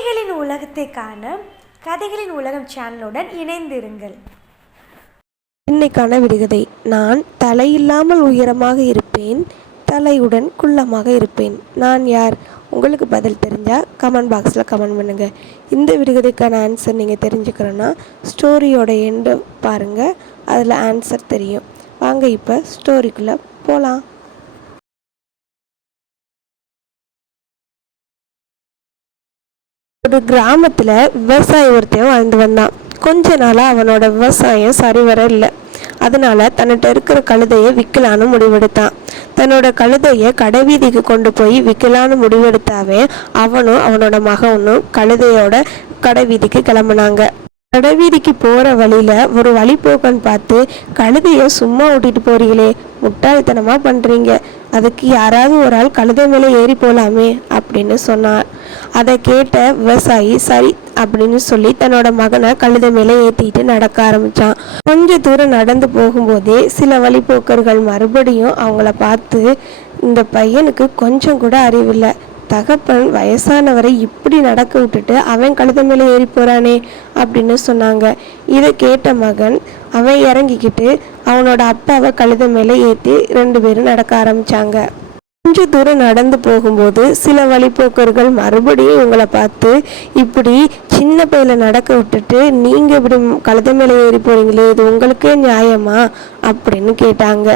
கதைகளின் உலகத்தை காண கதைகளின் உலகம் சேனலுடன் இணைந்திருங்கள். இன்னைக்கான விடுகதை. நான் தலையில்லாமல் உயரமாக இருப்பேன், தலையுடன் குள்ளமாக இருப்பேன். நான் யார்? உங்களுக்கு பதில் தெரிஞ்சால் கமெண்ட் பாக்ஸில் கமெண்ட் பண்ணுங்கள். இந்த விடுகதைக்கான ஆன்சர் நீங்கள் தெரிஞ்சுக்கிறோன்னா ஸ்டோரியோட எண்டு பாருங்கள், அதில் ஆன்சர் தெரியும். வாங்க இப்போ ஸ்டோரிக்குள்ளே போகலாம். ஒரு கிராமத்தில் விவசாயி ஒருத்தன் வாழ்ந்து வந்தான். கொஞ்ச நாளாக அவனோட விவசாயம் சரிவர இல்லை. அதனால தன்னிட்ட இருக்கிற கழுதையை விற்கலான்னு முடிவெடுத்தான். தன்னோட கழுதையை கடைவீதிக்கு கொண்டு போய் விற்கலான்னு முடிவெடுத்தாவே அவனும் அவனோட மகனும் கழுதையோட கடைவீதிக்கு கிளம்புனாங்க. கடைவீதிக்கு போகிற வழியில் ஒரு வழிபோக்கன்னு பார்த்து, கழுதையை சும்மா ஓட்டிட்டு போறீங்களே, முட்டாள்தனமாக பண்ணுறீங்க, அதுக்கு யாராவது ஒரு ஆள் கழுதை மேலே ஏறி போகலாமே அப்படின்னு சொன்னார். அதை கேட்ட விவசாயி சரி அப்படின்னு சொல்லி தன்னோட மகனை கழுதை மேலே ஏற்றிட்டு நடக்க ஆரம்பித்தான். கொஞ்ச தூரம் நடந்து போகும்போதே சில வழிபோக்கர்கள் மறுபடியும் அவங்கள பார்த்து, இந்த பையனுக்கு கொஞ்சம் கூட அறிவில்லை, தகப்பன் வயசானவரை இப்படி நடக்க விட்டுட்டு அவன் கழுதை மேலே ஏறி போகிறானே அப்படின்னு சொன்னாங்க. இதை கேட்ட மகன் அவன் இறங்கிக்கிட்டு அவனோட அப்பாவை கழுதை மேலே ஏற்றி 2 பேரும் நடக்க ஆரம்பித்தாங்க. கொஞ்ச தூரம் நடந்து போகும்போது சில வழிபோக்கர்கள் மறுபடியும் இவங்களை பார்த்து, இப்படி சின்ன பையில நடக்க விட்டுட்டு நீங்கள் இப்படி கழுதை மேலே ஏறி போகிறீங்களே, இது உங்களுக்கே நியாயமா அப்படின்னு கேட்டாங்க.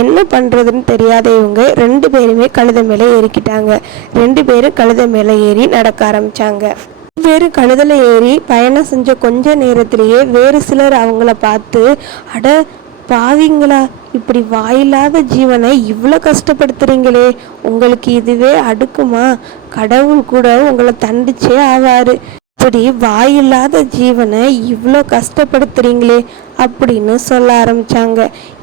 என்ன பண்ணுறதுன்னு தெரியாத இவங்க 2 பேருமே கழுதை மேலே ஏறிக்கிட்டாங்க. 2 பேரும் கழுதை மேலே ஏறி நடக்க ஆரம்பித்தாங்க. வேறு கழுதையில் ஏறி பயணம் செஞ்ச கொஞ்ச நேரத்திலேயே வேறு சிலர் அவங்கள பார்த்து, அட பாவிங்களா, இப்படி வாயில்லாத ஜீவனை இவ்வளோ கஷ்டப்படுத்துறீங்களே, உங்களுக்கு இதுவே அடுக்குமா, கடவுள் கூட உங்களை தண்டிச்சே ஆவார், இப்படி வாயில்லாத ஜீவனை இவ்வளோ கஷ்டப்படுத்துறீங்களே அப்படின்னு சொல்ல ஆரம்பித்தாங்க.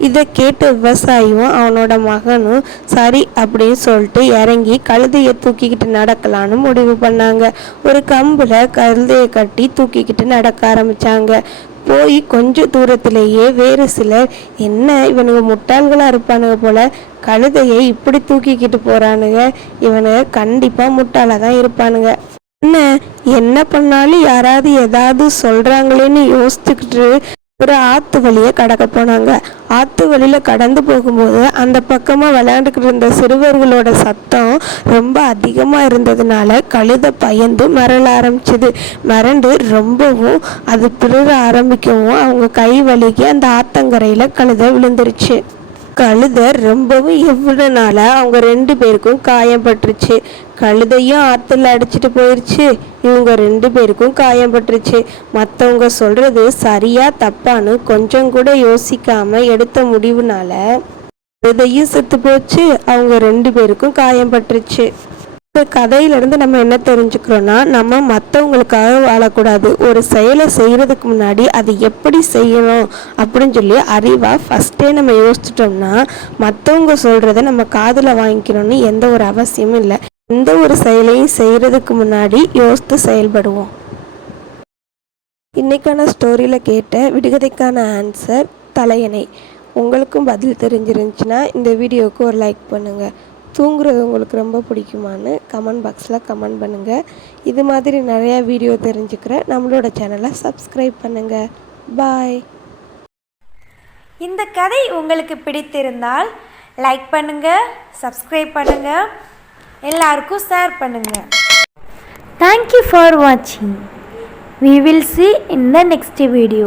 இதை கேட்ட விவசாயியும் அவனோட மகனும் சரி அப்படின்னு சொல்லிட்டு இறங்கி கழுதையை தூக்கிக்கிட்டு நடக்கலான்னு முடிவு பண்ணாங்க. ஒரு கம்பில் கழுதையை கட்டி தூக்கிக்கிட்டு நடக்க ஆரம்பித்தாங்க. போய் கொஞ்ச தூரத்திலேயே வேறு சிலர், என்ன இவனுங்க முட்டாள்களாக இருப்பானுங்க போல, கழுதையை இப்படி தூக்கிக்கிட்டு போகிறானுங்க, இவனுங்க கண்டிப்பாக முட்டாளாக தான் இருப்பானுங்க, என்ன பண்ணாலும் யாராவது ஏதாவது சொல்கிறாங்களேன்னு யோசிச்சுக்கிட்டு ஒரு ஆற்று வழியை கடக்க போனாங்க. ஆற்று வழியில் கடந்து போகும்போது அந்த பக்கமாக விளையாண்டுக்கிட்டு இருந்த சிறுவர்களோட சத்தம் ரொம்ப அதிகமாக இருந்ததுனால கழுதை பயந்து மரள ஆரம்பிச்சது. மரண்டு ரொம்பவும் அது பிறர ஆரம்பிக்கவும் அவங்க கை வலிக்கு அந்த ஆத்தங்கரையில் கழுதை விழுந்துருச்சு. கழுதை ரொம்பவும் எவ்வளோனால அவங்க 2 பேருக்கும் காயப்பட்டுருச்சு. கழுதையும் ஆற்றுல அடிச்சுட்டு போயிடுச்சு, இவங்க 2 பேருக்கும் காயப்பட்டுருச்சு. மற்றவங்க சொல்கிறது சரியா தப்பான்னு கொஞ்சம் கூட யோசிக்காம எடுத்த முடிவுனால கழுதையும் செத்து போச்சு, அவங்க 2 பேருக்கும் காயப்பட்டுருச்சு. இந்த கதையிலேருந்து நம்ம என்ன தெரிஞ்சுக்கிறோன்னா, நம்ம மற்றவங்களுக்காக வாழக்கூடாது. ஒரு செயலை செய்கிறதுக்கு முன்னாடி அது எப்படி செய்யணும் அப்படின்னு சொல்லி அறிவாக ஃபஸ்ட்டே நம்ம யோசிச்சிட்டோம்னா மற்றவங்க சொல்கிறத நம்ம காதில் வாங்கிக்கணும்னு எந்த ஒரு அவசியமும் இல்லை. எந்த ஒரு செயலையும் செய்கிறதுக்கு முன்னாடி யோசித்து செயல்படுவோம். இன்றைக்கான ஸ்டோரியில் கேட்ட விடுகதைக்கான ஆன்சர் தலையணை. உங்களுக்கும் பதில் தெரிஞ்சிருந்துச்சுன்னா இந்த வீடியோவுக்கு ஒரு லைக் பண்ணுங்கள். தூங்குறது உங்களுக்கு ரொம்ப பிடிக்குமான்னு கமெண்ட் பாக்ஸில் கமெண்ட் பண்ணுங்கள். இது மாதிரி நிறையா வீடியோ தெரிஞ்சுக்கிற நம்மளோட சேனலை சப்ஸ்கிரைப் பண்ணுங்கள். பாய். இந்த கதை உங்களுக்கு பிடித்திருந்தால் லைக் பண்ணுங்கள், சப்ஸ்கிரைப் பண்ணுங்கள், எல்லாருக்கும் ஷேர் பண்ணுங்கள். Thank you for watching. We will see in the next video.